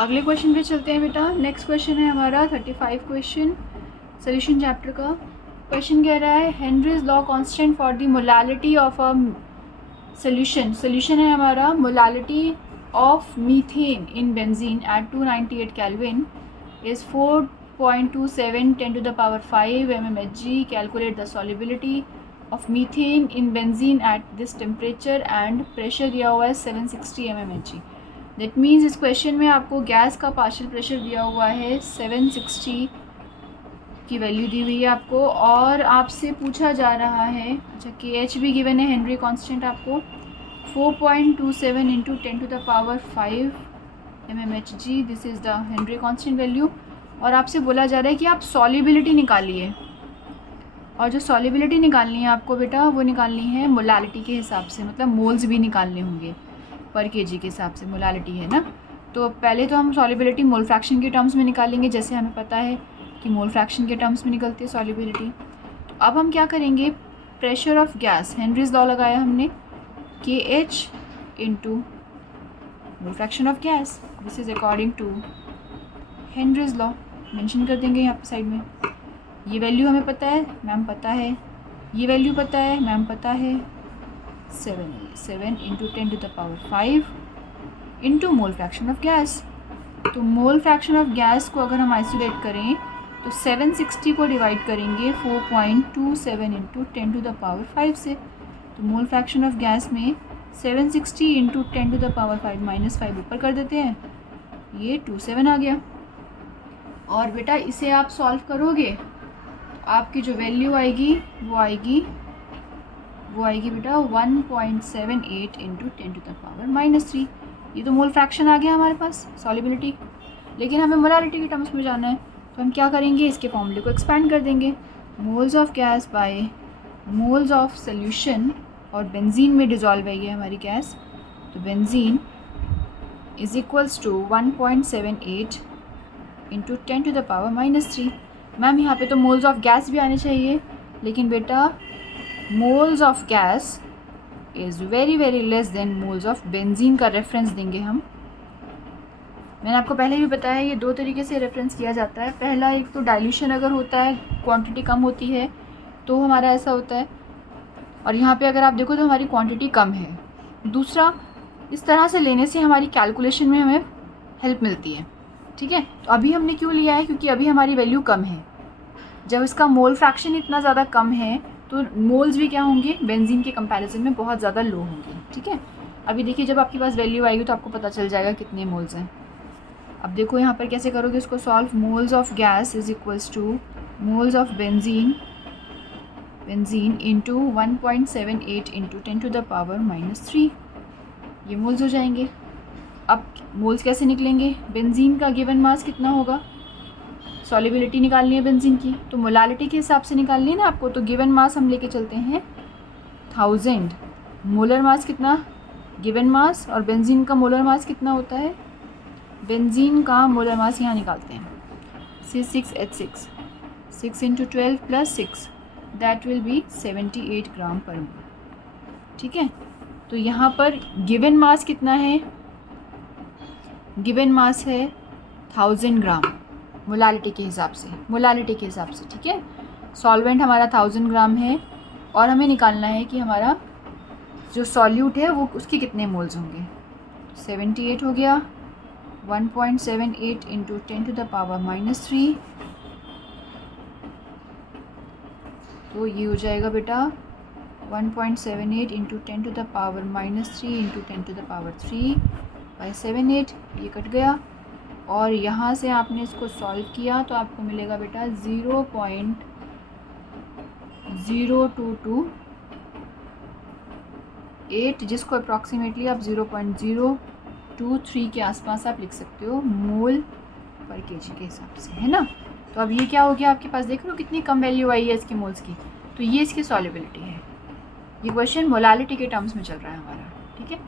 अगले क्वेश्चन पे चलते हैं बेटा। नेक्स्ट क्वेश्चन है हमारा 35 क्वेश्चन सोल्यूशन चैप्टर का। क्वेश्चन कह रहा है Henry's law constant for the molality of a solution है हमारा molality of methane in benzene at 298 kelvin is 4.27 10 to the power 5 mmHg. Calculate the solubility of methane in benzene at this temperature and pressure दिया हुआ है 760 mmHg. That means इस question में आपको gas का partial pressure दिया हुआ है 760 की वैल्यू दी हुई है आपको, और आपसे पूछा जा रहा है, अच्छा KH भी गिवन है, हेनरी कांस्टेंट आपको 4.27 into 10 to the power 5 mmHg. This is the Henry constant value, और आपसे बोला जा रहा है कि आप सॉल्युबिलिटी निकालिए, और जो सॉल्युबिलिटी निकालनी है आपको बेटा वो निकालनी है मोलालिटी के हिसाब से, मतलब मोल्स भी निकालने होंगे पर केजी के हिसाब से, मोलालिटी है ना। तो पहले तो हम सॉल्युबिलिटी मोल फ्रैक्शन के टर्म्स में निकालेंगे, जैसे हमें पता है कि मोल फ्रैक्शन के टर्म्स में निकलती है सॉल्युबिलिटी। तो अब हम क्या करेंगे, pressure of gas, Henry's law लगाया हमने, KH into mole fraction of gas, this is according to Henry's law, mention कर देंगे यहाँ पे साइड में। ये वैल्यू हमें पता है, मैम पता है, ये वैल्यू पता है, मैम पता है, 7 into 10 to the power 5 into mole fraction of gas. तो मोल फ्रैक्शन ऑफ गैस को अगर हम आइसोलेट करें तो 760 को डिवाइड करेंगे 4.27 इंटू 10 to the power 5 से, तो मोल फ्रैक्शन ऑफ गैस में 760 इंटू 10 to the power 5 -5 ऊपर कर देते हैं, ये 27 आ गया। और बेटा इसे आप सॉल्व करोगे तो आपकी जो वैल्यू आएगी वो आएगी बेटा 1.78 इंटू 10 to the power -3। ये तो मोल फ्रैक्शन आ गया हमारे पास, सॉल्युबिलिटी, लेकिन हमें मोलालिटी के टर्म्स में जाना है, तो हम क्या करेंगे, इसके फॉर्मूले को एक्सपैंड कर देंगे, moles of gas by moles of solution, और बेंजीन में डिज़ोल्व है ये हमारी गैस, तो benzene is equals to 1.78 into 10 to the power -3। Ma'am यहाँ पे तो मोल्स ऑफ गैस भी आने चाहिए, लेकिन बेटा moles of gas is very very less than moles of benzene का रेफरेंस देंगे हम। मैंने आपको पहले भी बताया ये दो तरीके से रेफरेंस किया जाता है। पहला, एक तो डाइल्यूशन अगर होता है, क्वांटिटी कम होती है तो हमारा ऐसा होता है, और यहाँ पे अगर आप देखो तो हमारी क्वांटिटी कम है। दूसरा, इस तरह से लेने से हमारी कैलकुलेशन में हमें हेल्प मिलती है, ठीक है। तो अभी हमने क्यों लिया है, क्योंकि अभी हमारी वैल्यू कम है। जब इसका मोल फ्रैक्शन इतना ज़्यादा कम है तो मोल्स भी क्या होंगे, बेंजीन के कंपैरिजन में बहुत ज़्यादा लो होंगे, ठीक है। अभी देखिए जब आपके पास वैल्यू आएगी तो आपको पता चल जाएगा कितने मोल्स हैं। अब देखो यहाँ पर कैसे करोगे इसको solve, moles of gas is equals two moles of benzene into 1.78 into 10 to the power -3, ये मोल्स हो जाएंगे। अब मोल्स कैसे निकलेंगे, बेंजीन का गिवन मास कितना होगा, सॉल्युबिलिटी निकालनी है बेंजीन की, तो मोलालिटी के हिसाब से निकालनी है ना आपको, तो गिवन मास हम लेके चलते हैं 1000, मोलर मास कितना, गिवन मास, और बेंजीन का मोलर मास कितना होता है, बेंजीन का मोलर मास यहाँ निकालते हैं, C6H6, 6 into 12 plus 6 that will be 78 ग्राम पर मोल, ठीक है। तो यहाँ पर गिवन मास कितना है, गिवन मास है 1000 ग्राम मोलालिटी के हिसाब से, ठीक है। सॉल्वेंट हमारा 1000 ग्राम है, और हमें निकालना है कि हमारा जो सॉल्यूट है वो उसके कितने मोल्स होंगे, 78 हो गया, 1.78 इंटू 10 to the power -3, तो ये हो जाएगा बेटा 1.78 into 10 to the power -3 into 10 to the power 3 by 78, ये कट गया, और यहाँ से आपने इसको सॉल्व किया तो आपको मिलेगा बेटा 0.0228, जिसको अप्रॉक्सीमेटली आप 0.023 के आसपास आप लिख सकते हो मोल पर केजी के हिसाब से, है ना। तो अब ये क्या हो गया आपके पास, देख रहे हो कितनी कम वैल्यू आई है इसकी मोल्स की, तो ये इसकी सॉल्युबिलिटी है। ये क्वेश्चन मोलालिटी के टर्म्स में चल रहा है हमारा, ठीक है।